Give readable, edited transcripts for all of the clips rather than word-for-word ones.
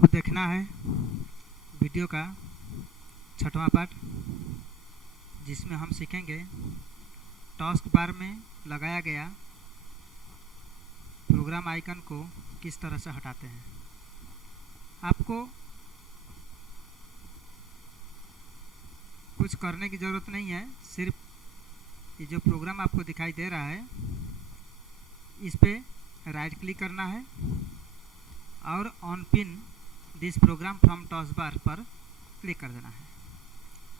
अब देखना है वीडियो का छठवां पार्ट, जिसमें हम सीखेंगे टास्क बार में लगाया गया प्रोग्राम आइकन को किस तरह से हटाते हैं। आपको कुछ करने की ज़रूरत नहीं है, सिर्फ ये जो प्रोग्राम आपको दिखाई दे रहा है इस पर राइट क्लिक करना है और on pin this program from taskbar पर क्लिक कर देना है।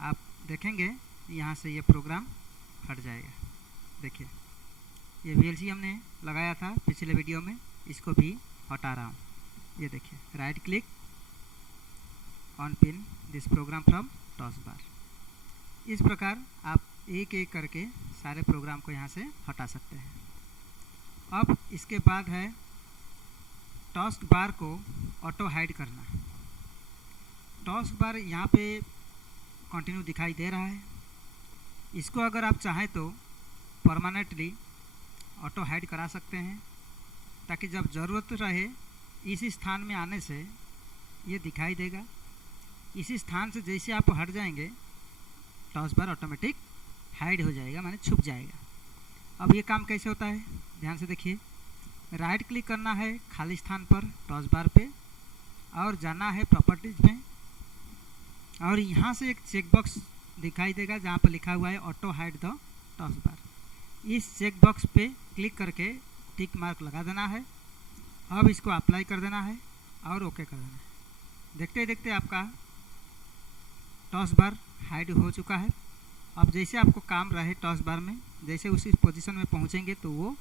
आप देखेंगे यहाँ से ये प्रोग्राम हट जाएगा। देखिए ये VLC हमने लगाया था पिछले वीडियो में, इसको भी हटा रहा हूँ। ये देखिए right click on pin this program from taskbar. इस प्रकार आप एक एक करके सारे प्रोग्राम को यहाँ से हटा सकते हैं। अब इसके बाद है टास्क बार को ऑटो हाइड करना। टास्क बार यहाँ पे कंटिन्यू दिखाई दे रहा है, इसको अगर आप चाहें तो परमानेंटली ऑटो हाइड करा सकते हैं, ताकि जब ज़रूरत रहे इस स्थान में आने से ये दिखाई देगा। इसी स्थान से जैसे आप हट जाएंगे टास्क बार ऑटोमेटिक हाइड हो जाएगा, माने छुप जाएगा। अब ये काम कैसे होता है, ध्यान से देखिए। राइट क्लिक करना है खाली स्थान पर टास्क बार पे और जाना है प्रॉपर्टीज़ में, और यहाँ से एक चेकबॉक्स दिखाई देगा जहाँ पर लिखा हुआ है auto hide the task bar. इस चेकबॉक्स पे क्लिक करके टिक मार्क लगा देना है। अब इसको अप्लाई कर देना है और ओके कर देना है। देखते देखते आपका टास्क बार हाइड हो चुका है। अब जैसे आपको काम रहे टास्क बार में, जैसे उसी पोजीशन में पहुँचेंगे तो वो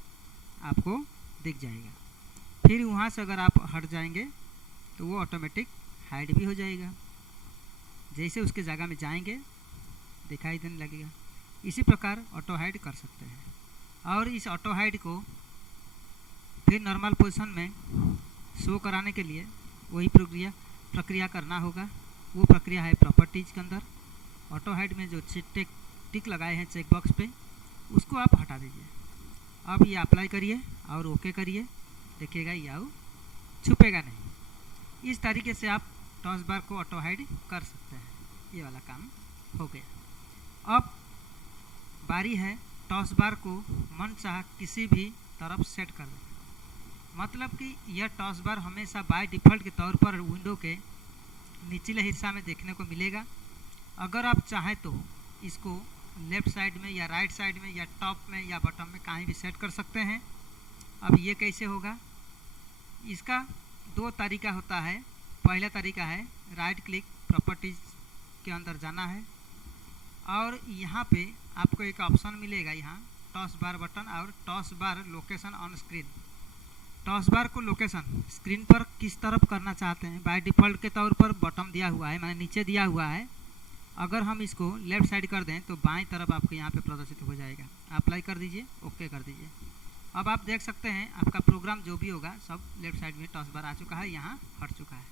आपको दिख जाएगा। फिर वहाँ से अगर आप हट जाएंगे तो वो ऑटोमेटिक हाइड भी हो जाएगा। जैसे उसके जगह में जाएंगे दिखाई देने लगेगा। इसी प्रकार ऑटो हाइड कर सकते हैं। और इस ऑटो हाइड को फिर नॉर्मल पोजीशन में शो कराने के लिए वही प्रक्रिया करना होगा। वो प्रक्रिया है प्रॉपर्टीज़ के अंदर। ऑटो हाइड में जो टिक लगाए हैं चेकबॉक्स पे, उसको आप हटा दीजिए। अब ये अप्लाई करिए और ओके करिए, देखिएगा ये आओ छुपेगा नहीं। इस तरीके से आप टास्क बार को ऑटो हाइड कर सकते हैं। ये वाला काम हो गया। अब बारी है टास्क बार को मनचाहा किसी भी तरफ सेट कर देना। मतलब कि यह टास्क बार हमेशा बाय डिफ़ॉल्ट के तौर पर विंडो के निचले हिस्सा में देखने को मिलेगा। अगर आप चाहें तो इसको लेफ़्ट साइड में या राइट साइड में या टॉप में या बॉटम में कहीं भी सेट कर सकते हैं। अब ये कैसे होगा, इसका दो तरीका होता है। पहला तरीका है राइट क्लिक प्रॉपर्टीज़ के अंदर जाना है और यहाँ पे आपको एक ऑप्शन मिलेगा, यहाँ टास्क बार बटन और task bar location on screen. Task bar को लोकेशन स्क्रीन पर किस तरफ करना चाहते हैं। बाय डिफ़ॉल्ट के तौर पर बॉटम दिया हुआ है, माने नीचे दिया हुआ है। अगर हम इसको लेफ़्ट साइड कर दें तो बाएं तरफ आपके यहाँ पे प्रदर्शित हो जाएगा। अप्लाई कर दीजिए, ओके कर दीजिए। अब आप देख सकते हैं आपका प्रोग्राम जो भी होगा सब लेफ़्ट साइड में टास्क बार आ चुका है, यहाँ हट चुका है।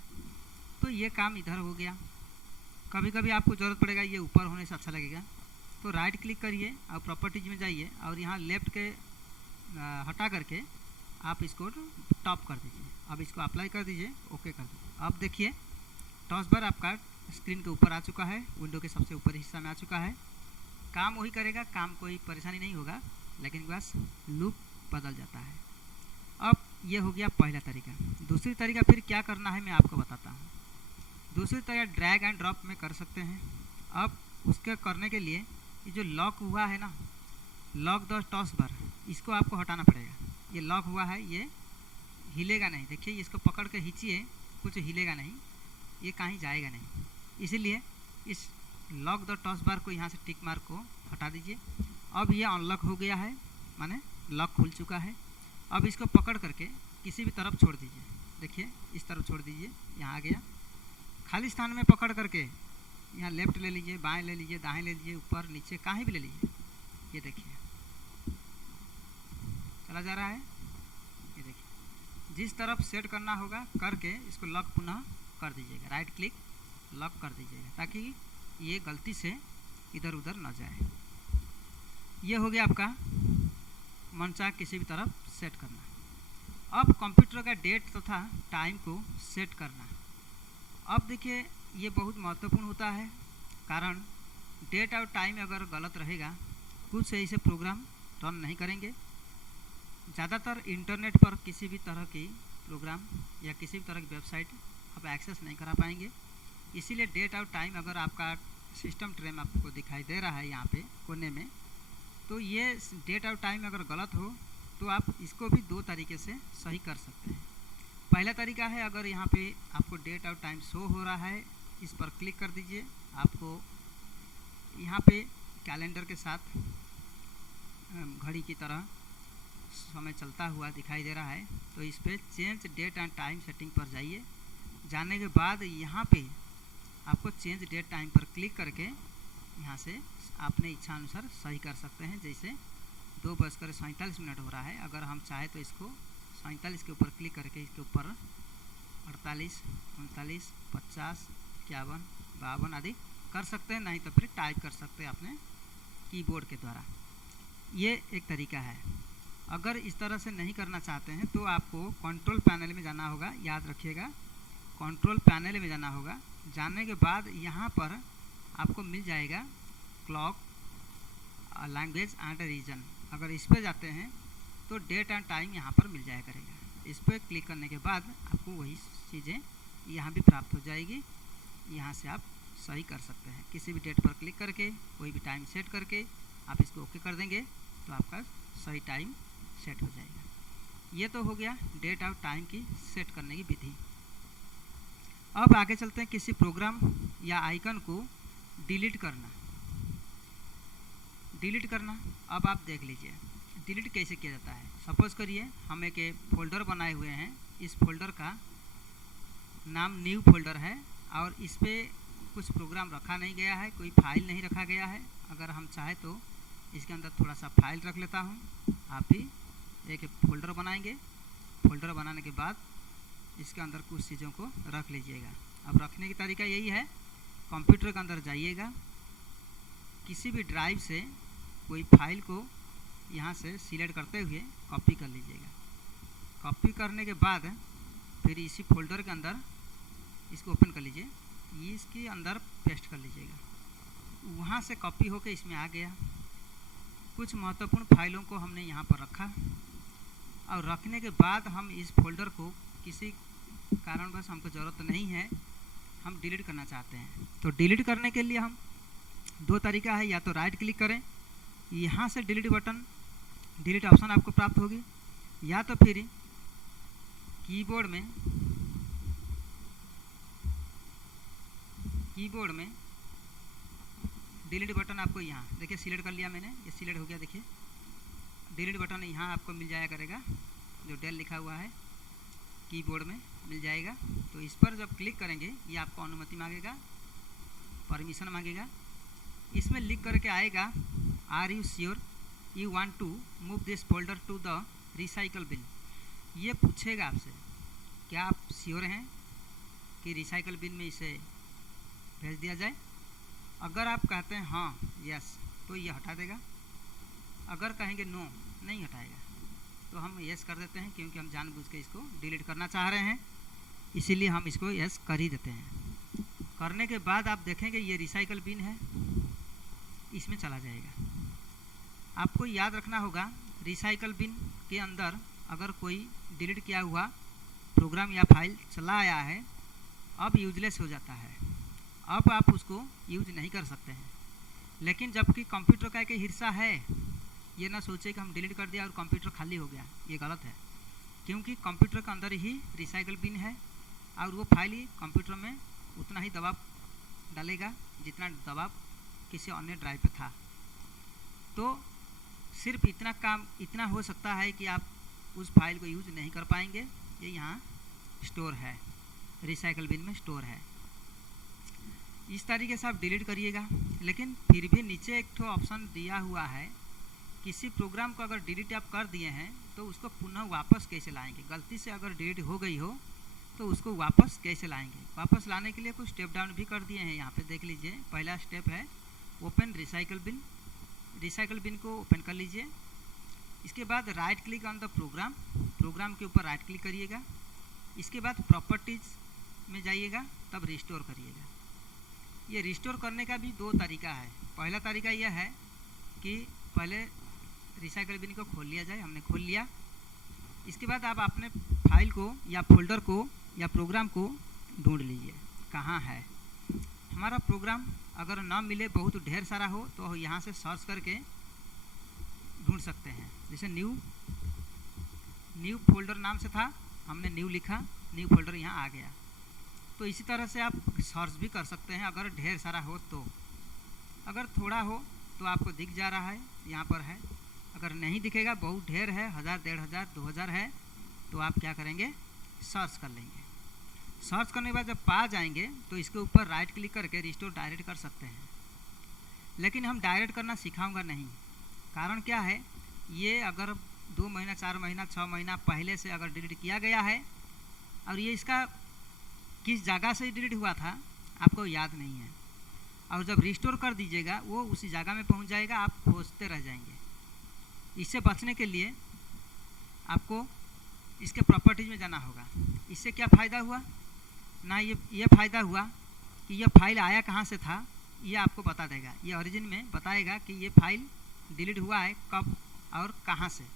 तो ये काम इधर हो गया। कभी कभी आपको ज़रूरत पड़ेगा ये ऊपर होने से अच्छा लगेगा, तो राइट क्लिक करिए और प्रॉपर्टीज में जाइए और यहाँ लेफ़्ट के हटा करके आप इसको टॉप कर दीजिए। अब इसको अप्लाई कर दीजिए, ओके कर दीजिए। अब देखिए टास्क बार आपका स्क्रीन के ऊपर आ चुका है, विंडो के सबसे ऊपर हिस्सा में आ चुका है। काम वही करेगा, काम कोई परेशानी नहीं होगा, लेकिन बस लुक बदल जाता है। अब ये हो गया पहला तरीका। दूसरी तरीका फिर क्या करना है मैं आपको बताता हूँ। दूसरी तरीका ड्रैग एंड ड्रॉप में कर सकते हैं। अब उसके करने के लिए ये जो लॉक हुआ है ना, लॉक द टास्क बार, इसको आपको हटाना पड़ेगा। ये लॉक हुआ है, ये हिलेगा नहीं। देखिए इसको पकड़ के खींचिए, कुछ हिलेगा नहीं, ये कहीं जाएगा नहीं। इसीलिए इस लॉक द टास्क बार को यहाँ से टिक मार्क को हटा दीजिए। अब ये अनलॉक हो गया है, माने लॉक खुल चुका है। अब इसको पकड़ करके किसी भी तरफ छोड़ दीजिए। देखिए इस तरफ छोड़ दीजिए, यहाँ आ गया। खाली स्थान में पकड़ करके यहाँ लेफ़्ट ले लीजिए, बाएं ले लीजिए, दाएं ले लीजिए, ऊपर नीचे कहीं भी ले लीजिए। ये देखिए चला जा रहा है। ये देखिए जिस तरफ सेट करना होगा करके इसको लॉक पुनः कर दीजिएगा। राइट क्लिक लॉक कर दीजिएगा ताकि ये गलती से इधर उधर ना जाए। ये हो गया आपका मनचाहा किसी भी तरफ सेट करना। अब कंप्यूटर का डेट तथा टाइम को सेट करना। अब देखिए ये बहुत महत्वपूर्ण होता है, कारण डेट और टाइम अगर गलत रहेगा कुछ सही से प्रोग्राम रन नहीं करेंगे। ज़्यादातर इंटरनेट पर किसी भी तरह की प्रोग्राम या किसी भी तरह की वेबसाइट आप एक्सेस नहीं करा पाएंगे। इसीलिए डेट और टाइम अगर आपका सिस्टम ट्रे में आपको दिखाई दे रहा है यहाँ पे कोने में, तो ये डेट और टाइम अगर गलत हो तो आप इसको भी दो तरीके से सही कर सकते हैं। पहला तरीका है, अगर यहाँ पे आपको डेट और टाइम शो हो रहा है, इस पर क्लिक कर दीजिए। आपको यहाँ पे कैलेंडर के साथ घड़ी की तरह समय चलता हुआ दिखाई दे रहा है, तो इस पर change date and time setting पर जाइए। जाने के बाद यहाँ पे आपको चेंज डेट टाइम पर क्लिक करके यहाँ से अपने इच्छा अनुसार सही कर सकते हैं। जैसे 2:47 हो रहा है, अगर हम चाहें तो इसको 47 के ऊपर क्लिक करके इसके ऊपर 48, 39, 50, 51, 52 आदि कर सकते हैं, नहीं तो फिर टाइप कर सकते हैं अपने कीबोर्ड के द्वारा। ये एक तरीका है। अगर इस तरह से नहीं करना चाहते हैं तो आपको कंट्रोल पैनल में जाना होगा। याद रखिएगा, कंट्रोल पैनल में जाना होगा। जाने के बाद यहाँ पर आपको मिल जाएगा क्लॉक, लैंग्वेज एंड रीजन। अगर इस पर जाते हैं तो डेट एंड टाइम यहाँ पर मिल जाया करेगा। इस पर क्लिक करने के बाद आपको वही चीज़ें यहाँ भी प्राप्त हो जाएगी। यहाँ से आप सही कर सकते हैं। किसी भी डेट पर क्लिक करके कोई भी टाइम सेट करके आप इसको ओके कर देंगे तो आपका सही टाइम सेट हो जाएगा। ये तो हो गया डेट और टाइम की सेट करने की विधि। अब आगे चलते हैं किसी प्रोग्राम या आइकन को डिलीट करना। अब आप देख लीजिए डिलीट कैसे किया जाता है। सपोज़ करिए हम एक फोल्डर बनाए हुए हैं, इस फोल्डर का नाम न्यू फोल्डर है और इस पर कुछ प्रोग्राम रखा नहीं गया है, कोई फाइल नहीं रखा गया है। अगर हम चाहे तो इसके अंदर थोड़ा सा फाइल रख लेता हूँ। आप भी एक फोल्डर बनाएंगे। फोल्डर बनाने के बाद इसके अंदर कुछ चीज़ों को रख लीजिएगा। अब रखने की तरीका यही है, कंप्यूटर के अंदर जाइएगा, किसी भी ड्राइव से कोई फाइल को यहाँ से सिलेक्ट करते हुए कॉपी कर लीजिएगा। कॉपी करने के बाद फिर इसी फोल्डर के अंदर इसको ओपन कर लीजिए, इसके अंदर पेस्ट कर लीजिएगा। वहाँ से कॉपी होके इसमें आ गया। कुछ महत्वपूर्ण फाइलों को हमने यहाँ पर रखा और रखने के बाद हम इस फोल्डर को किसी कारणवश हमको ज़रूरत नहीं है, हम डिलीट करना चाहते हैं। तो डिलीट करने के लिए हम दो तरीका है, या तो राइट क्लिक करें, यहाँ से डिलीट बटन, डिलीट ऑप्शन आपको प्राप्त होगी, या तो फिर कीबोर्ड में डिलीट बटन आपको यहाँ देखिए सिलेक्ट कर लिया मैंने, ये सिलेक्ट हो गया। देखिए डिलीट बटन यहाँ आपको मिल जाया करेगा, जो डेल लिखा हुआ है कीबोर्ड में मिल जाएगा। तो इस पर जब क्लिक करेंगे ये आपको अनुमति मांगेगा, परमिशन मांगेगा। इसमें लिख करके आएगा are you sure you want to move this folder to the recycle bin. ये पूछेगा आपसे, क्या आप श्योर हैं कि रिसाइकल बिन में इसे भेज दिया जाए। अगर आप कहते हैं हाँ यस तो ये हटा देगा। अगर कहेंगे नो नहीं हटाएगा, तो हम यस कर देते हैं, क्योंकि हम जानबूझ के इसको डिलीट करना चाह रहे हैं, इसीलिए हम इसको यस कर ही देते हैं। करने के बाद आप देखेंगे ये रिसाइकल बिन है, इसमें चला जाएगा। आपको याद रखना होगा रिसाइकल बिन के अंदर अगर कोई डिलीट किया हुआ प्रोग्राम या फाइल चला आया है, अब यूजलेस हो जाता है, अब आप उसको यूज नहीं कर सकते हैं। लेकिन जबकि कंप्यूटर का एक हिस्सा है, ये ना सोचे कि हम डिलीट कर दिया और कंप्यूटर खाली हो गया, ये गलत है। क्योंकि कंप्यूटर के अंदर ही रिसाइकल बिन है और वो फाइल ही कंप्यूटर में उतना ही दबाव डालेगा जितना दबाव किसी अन्य ड्राइव पे था। तो सिर्फ इतना हो सकता है कि आप उस फाइल को यूज नहीं कर पाएंगे। ये यहाँ स्टोर है, रिसाइकल बिन में स्टोर है। इस तरीके से आप डिलीट करिएगा। लेकिन फिर भी नीचे एक ठो ऑप्शन दिया हुआ है, किसी प्रोग्राम को अगर डिलीट आप कर दिए हैं तो उसको पुनः वापस कैसे लाएंगे। गलती से अगर डिलीट हो गई हो तो उसको वापस कैसे लाएंगे। वापस लाने के लिए कुछ स्टेप डाउन भी कर दिए हैं, यहाँ पे देख लीजिए। पहला स्टेप है open recycle bin. Recycle bin को ओपन कर लीजिए। इसके बाद right click on the program के ऊपर राइट क्लिक करिएगा। इसके बाद प्रॉपर्टीज़ में जाइएगा, तब रिस्टोर करिएगा। ये रिस्टोर करने का भी दो तरीका है। पहला तरीका यह है कि पहले रिसाइकल बिन को खोल लिया जाए। हमने खोल लिया, इसके बाद आप अपने फाइल को या फोल्डर को या प्रोग्राम को ढूंढ लीजिए कहाँ है। हमारा प्रोग्राम अगर ना मिले, बहुत ढेर सारा हो, तो यहाँ से सर्च करके ढूंढ सकते हैं। जैसे न्यू फोल्डर नाम से था, हमने न्यू लिखा, न्यू फोल्डर यहाँ आ गया। तो इसी तरह से आप सर्च भी कर सकते हैं अगर ढेर सारा हो तो। अगर थोड़ा हो तो आपको दिख जा रहा है, यहाँ पर है। अगर नहीं दिखेगा, बहुत ढेर है, 1000, 1500, 2000 है, तो आप क्या करेंगे, सर्च कर लेंगे। सर्च करने के बाद जब पा जाएंगे तो इसके ऊपर राइट क्लिक करके रिस्टोर डायरेक्ट कर सकते हैं। लेकिन हम डायरेक्ट करना सिखाऊंगा नहीं। कारण क्या है, ये अगर 2 महीना, 4 महीना, 6 महीना पहले से अगर डिलीट किया गया है और ये इसका किस जगह से डिलीट हुआ था आपको याद नहीं है, और जब रिस्टोर कर दीजिएगा वो उसी जगह में पहुंच जाएगा, आप खोजते रह जाएंगे। इससे बचने के लिए आपको इसके प्रॉपर्टीज में जाना होगा। इससे क्या फ़ायदा हुआ ना, ये फ़ायदा हुआ कि ये फाइल आया कहाँ से था, ये आपको बता देगा। ये ओरिजिन में बताएगा कि ये फाइल डिलीट हुआ है कब और कहाँ से।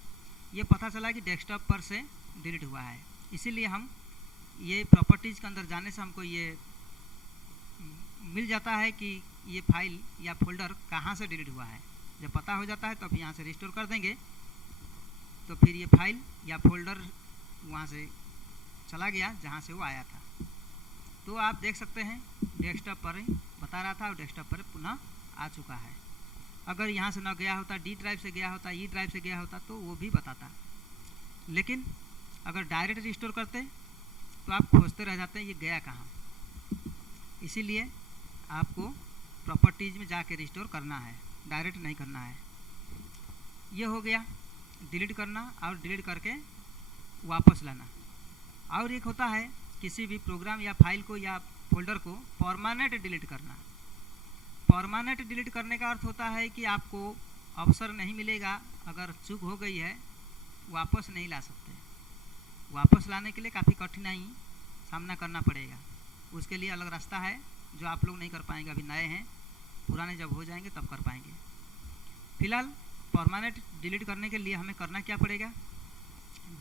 ये पता चला कि डेस्कटॉप पर से डिलीट हुआ है। इसीलिए हम ये प्रॉपर्टीज़ के अंदर जाने से हमको ये मिल जाता है कि ये फाइल या फोल्डर कहाँ से डिलीट हुआ है। जब पता हो जाता है तो अब यहाँ से रिस्टोर कर देंगे, तो फिर ये फाइल या फोल्डर वहाँ से चला गया जहाँ से वो आया था। तो आप देख सकते हैं डेस्कटॉप पर ही बता रहा था और डेस्कटॉप पर पुनः आ चुका है। अगर यहाँ से ना गया होता, डी ड्राइव से गया होता, ई ड्राइव से गया होता, तो वो भी बताता। लेकिन अगर डायरेक्ट रिस्टोर करते तो आप खोजते रह जाते हैं ये गया कहाँ। इसीलिए आपको प्रॉपर्टीज़ में जाके रिस्टोर करना है, डायरेक्ट नहीं करना है। ये हो गया डिलीट करना और डिलीट करके वापस लाना। और एक होता है किसी भी प्रोग्राम या फाइल को या फोल्डर को परमानेंट डिलीट करना। परमानेंट डिलीट करने का अर्थ होता है कि आपको अवसर नहीं मिलेगा, अगर चूक हो गई है वापस नहीं ला सकते। वापस लाने के लिए काफ़ी कठिनाई सामना करना पड़ेगा। उसके लिए अलग रास्ता है जो आप लोग नहीं कर पाएंगे, अभी नए हैं। पुराने जब हो जाएंगे तब कर पाएंगे। फिलहाल परमानेंट डिलीट करने के लिए हमें करना क्या पड़ेगा,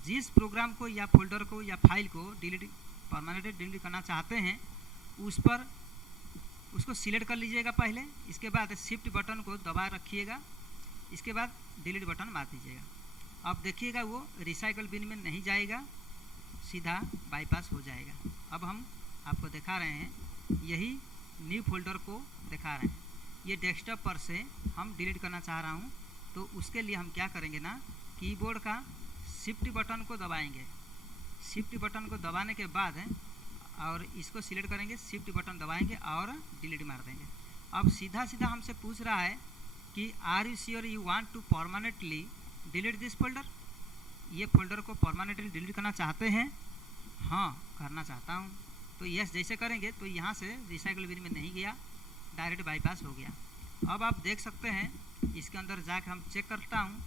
जिस प्रोग्राम को या फोल्डर को या फाइल को परमानेंट डिलीट करना चाहते हैं उसको सिलेक्ट कर लीजिएगा पहले। इसके बाद शिफ्ट बटन को दबा रखिएगा, इसके बाद डिलीट बटन मार दीजिएगा। अब देखिएगा वो रिसाइकल बिन में नहीं जाएगा, सीधा बाईपास हो जाएगा। अब हम आपको दिखा रहे हैं, यही न्यू फोल्डर को दिखा रहे हैं। ये डेस्कटॉप पर से हम डिलीट करना चाह रहा हूँ, तो उसके लिए हम क्या करेंगे ना, कीबोर्ड का शिफ्ट बटन को दबाएंगे। शिफ्ट बटन को दबाने के बाद और इसको सिलेक्ट करेंगे, शिफ्ट बटन दबाएंगे और डिलीट मार देंगे। अब सीधा सीधा हमसे पूछ रहा है कि are you sure you want to permanently delete this folder. ये फोल्डर को परमानेंटली डिलीट करना चाहते हैं? हाँ, करना चाहता हूँ। तो यस जैसे करेंगे तो यहाँ से रिसाइकल बिन में नहीं गया, डायरेक्ट बाईपास हो गया। अब आप देख सकते हैं इसके अंदर जाकर हम चेक करता हूँ,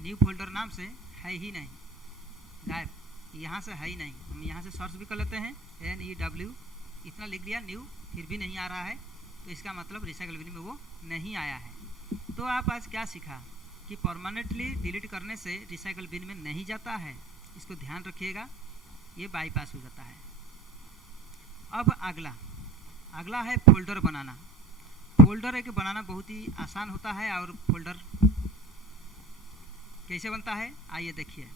न्यू फोल्डर नाम से है ही नहीं, गायब, यहाँ से है ही नहीं। हम यहाँ से सर्च भी कर लेते हैं, NEW इतना लिख दिया न्यू, फिर भी नहीं आ रहा है, तो इसका मतलब रिसाइकल बिन में वो नहीं आया है। तो आप आज क्या सीखा कि परमानेंटली डिलीट करने से रिसाइकल बिन में नहीं जाता है, इसको ध्यान रखिएगा, ये बाईपास हो जाता है। अब अगला है फोल्डर बनाना। फोल्डर एक बनाना बहुत ही आसान होता है। और फोल्डर कैसे बनता है आइए देखिए।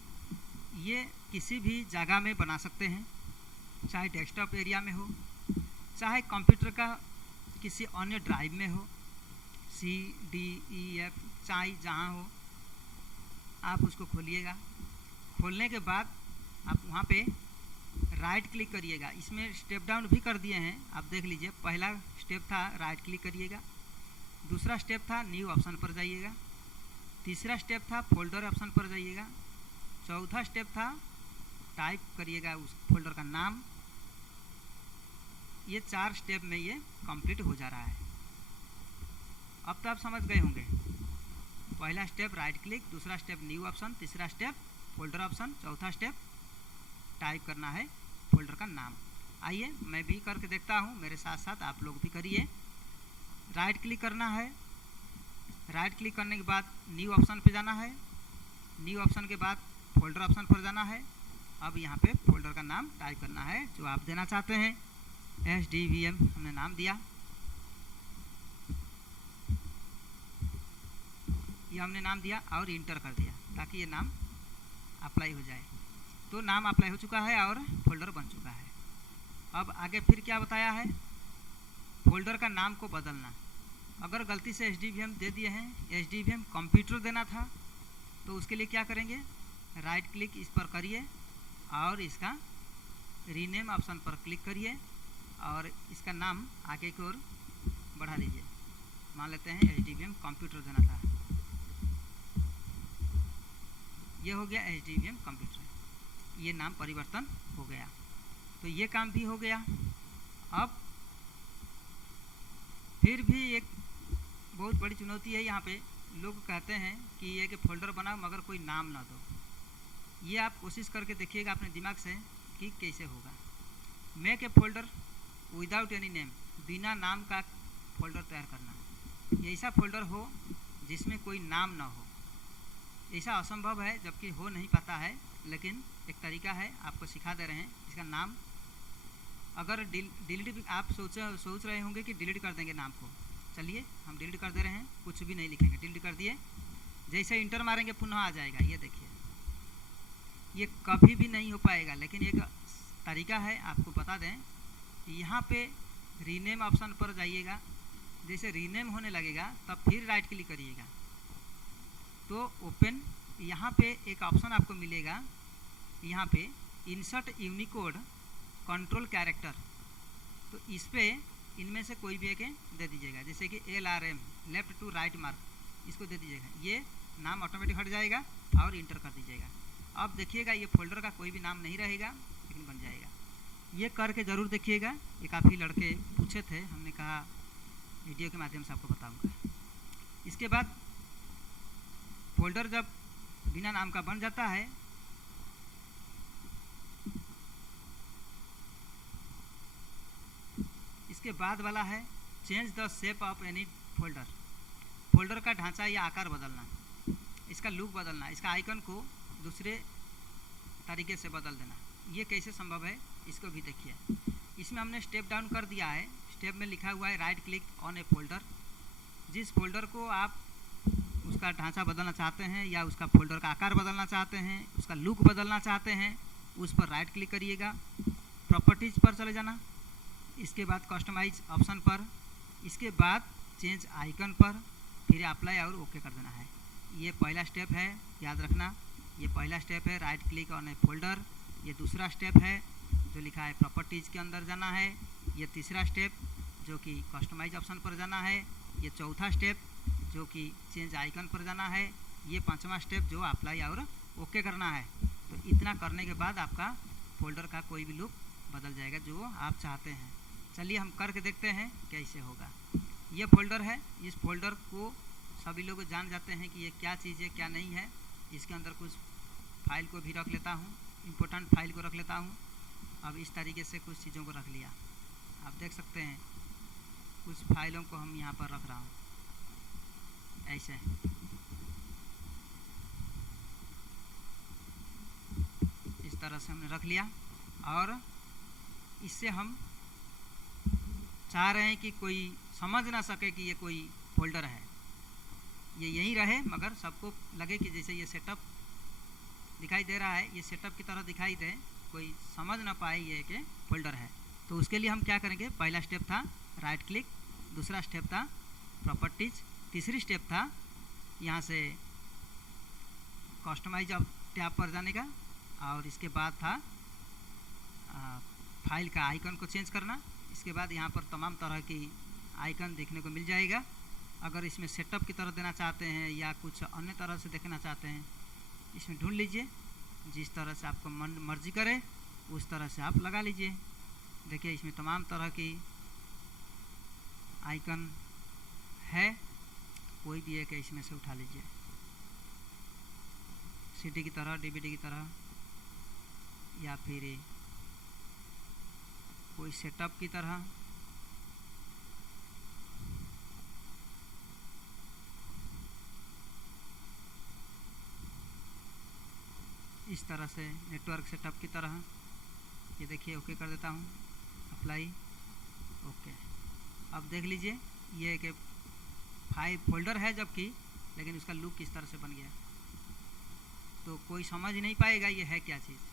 ये किसी भी जगह में बना सकते हैं, चाहे डेस्कटॉप एरिया में हो, चाहे कंप्यूटर का किसी अन्य ड्राइव में हो, CDEF चाहे जहाँ हो, आप उसको खोलिएगा। खोलने के बाद आप वहाँ पे राइट क्लिक करिएगा। इसमें स्टेप डाउन भी कर दिए हैं, आप देख लीजिए। पहला स्टेप था राइट क्लिक करिएगा, दूसरा स्टेप था न्यू ऑप्शन पर जाइएगा, तीसरा स्टेप था फोल्डर ऑप्शन पर जाइएगा, चौथा स्टेप था टाइप करिएगा उस फोल्डर का नाम। ये 4 स्टेप में ये कंप्लीट हो जा रहा है। अब तो आप समझ गए होंगे, पहला स्टेप राइट क्लिक, दूसरा स्टेप न्यू ऑप्शन, तीसरा स्टेप फोल्डर ऑप्शन, चौथा स्टेप टाइप करना है फोल्डर का नाम। आइए मैं भी करके देखता हूँ, मेरे साथ साथ आप लोग भी करिए। राइट क्लिक करना है, राइट क्लिक करने के बाद न्यू ऑप्शन पे जाना है, न्यू ऑप्शन के बाद फोल्डर ऑप्शन पर जाना है। अब यहाँ पे फोल्डर का नाम टाइप करना है जो आप देना चाहते हैं। SDVM हमने नाम दिया, ये हमने नाम दिया और इंटर कर दिया ताकि ये नाम अप्लाई हो जाए। तो नाम अप्लाई हो चुका है और फोल्डर बन चुका है। अब आगे फिर क्या बताया है, फोल्डर का नाम को बदलना। अगर गलती से SDVM दे दिए हैं, SDVM कंप्यूटर देना था, तो उसके लिए क्या करेंगे, राइट क्लिक इस पर करिए और इसका रीनेम ऑप्शन पर क्लिक करिए और इसका नाम आगे की ओर बढ़ा लीजिए। मान लेते हैं SDVM कंप्यूटर देना था, ये हो गया SDVM कंप्यूटर, ये नाम परिवर्तन हो गया। तो ये काम भी हो गया। अब फिर भी एक बहुत बड़ी चुनौती है यहाँ पे, लोग कहते हैं कि ये कि फोल्डर बनाओ मगर कोई नाम ना दो। ये आप कोशिश करके देखिएगा अपने दिमाग से कि कैसे होगा। Make a folder without any name, बिना नाम का फोल्डर तैयार करना। ऐसा फोल्डर हो जिसमें कोई नाम ना हो, ऐसा असंभव है, जबकि हो नहीं पाता है, लेकिन एक तरीका है, आपको सिखा दे रहे हैं। इसका नाम अगर डिलीट आप सोच रहे होंगे कि डिलीट कर देंगे नाम को, चलिए हम डिलीट कर दे रहे हैं, कुछ भी नहीं लिखेंगे, डिलीट कर दिए। जैसे इंटर मारेंगे पुनः आ जाएगा, ये देखिए, ये कभी भी नहीं हो पाएगा। लेकिन एक तरीका है, आपको बता दें, यहाँ पे रीनेम ऑप्शन पर जाइएगा, जैसे रीनेम होने लगेगा तब फिर राइट क्लिक करिएगा तो ओपन, यहाँ पे एक ऑप्शन आपको मिलेगा, यहाँ पे इंसर्ट यूनिकोड कंट्रोल कैरेक्टर, तो इस पे इनमें से कोई भी एक दे दीजिएगा, जैसे कि LRM left to right mark, इसको दे दीजिएगा, ये नाम ऑटोमेटिक हट जाएगा और इंटर कर दीजिएगा। अब देखिएगा ये फोल्डर का कोई भी नाम नहीं रहेगा, लेकिन बन जाएगा। ये करके ज़रूर देखिएगा, ये काफ़ी लड़के पूछे थे, हमने कहा वीडियो के माध्यम से आपको बताऊंगा। इसके बाद फोल्डर जब बिना नाम का बन जाता है, इसके बाद वाला है change the shape of any folder. Folder का ढांचा या आकार बदलना, इसका लुक बदलना, इसका आइकन को दूसरे तरीके से बदल देना। ये कैसे संभव है, इसको भी देखिए। इसमें हमने स्टेप डाउन कर दिया है, स्टेप में लिखा हुआ है right click on A folder. जिस फोल्डर को आप उसका ढांचा बदलना चाहते हैं या उसका फोल्डर का आकार बदलना चाहते हैं, उसका लुक बदलना चाहते हैं, उस पर राइट क्लिक करिएगा, प्रॉपर्टीज पर चले जाना, इसके बाद कस्टमाइज ऑप्शन पर, इसके बाद चेंज आइकन पर, फिर अप्लाई और ओके कर देना है। ये पहला स्टेप है, याद रखना, ये पहला स्टेप है right click on A folder. ये दूसरा स्टेप है जो लिखा है प्रॉपर्टीज़ के अंदर जाना है। ये तीसरा स्टेप जो कि कस्टमाइज ऑप्शन पर जाना है। ये चौथा स्टेप जो कि चेंज आइकन पर जाना है। ये पांचवा स्टेप जो अप्लाई और ओके करना है। तो इतना करने के बाद आपका फोल्डर का कोई भी लुक बदल जाएगा जो आप चाहते हैं। चलिए हम करके देखते हैं कैसे होगा। ये फोल्डर है, इस फोल्डर को सभी लोग जान जाते हैं कि ये क्या चीज़ है क्या नहीं है। इसके अंदर कुछ फाइल को भी रख लेता हूँ, इम्पोर्टेंट फाइल को रख लेता हूँ। अब इस तरीके से कुछ चीज़ों को रख लिया, आप देख सकते हैं कुछ फाइलों को हम यहाँ पर रख रहा हूँ ऐसे। इस तरह से हमने रख लिया और इससे हम चाह रहे हैं कि कोई समझ ना सके कि ये कोई फोल्डर है, ये यहीं रहे मगर सबको लगे कि जैसे ये सेटअप दिखाई दे रहा है, ये सेटअप की तरह दिखाई दे, कोई समझ ना पाए ये कि फोल्डर है। तो उसके लिए हम क्या करेंगे, पहला स्टेप था राइट क्लिक, दूसरा स्टेप था प्रॉपर्टीज, तीसरी स्टेप था यहाँ से कस्टमाइज टैब पर जाने का और इसके बाद था फाइल का आइकन को चेंज करना। इसके बाद यहाँ पर तमाम तरह की आइकन देखने को मिल जाएगा। अगर इसमें सेटअप की तरह देना चाहते हैं या कुछ अन्य तरह से देखना चाहते हैं, इसमें ढूंढ लीजिए, जिस तरह से आपको मन मर्जी करे उस तरह से आप लगा लीजिए। देखिए इसमें तमाम तरह की आइकन है, कोई भी एक इसमें से उठा लीजिए, सीडी की तरह, डीवीडी की तरह या फिर कोई सेटअप की तरह। इस तरह से नेटवर्क सेटअप की तरह। ये देखिए ओके कर देता हूँ, अप्लाई, ओके। अब देख लीजिए ये एक फाइल फोल्डर है जबकि, लेकिन उसका लुक किस तरह से बन गया। तो कोई समझ नहीं पाएगा ये है क्या चीज़।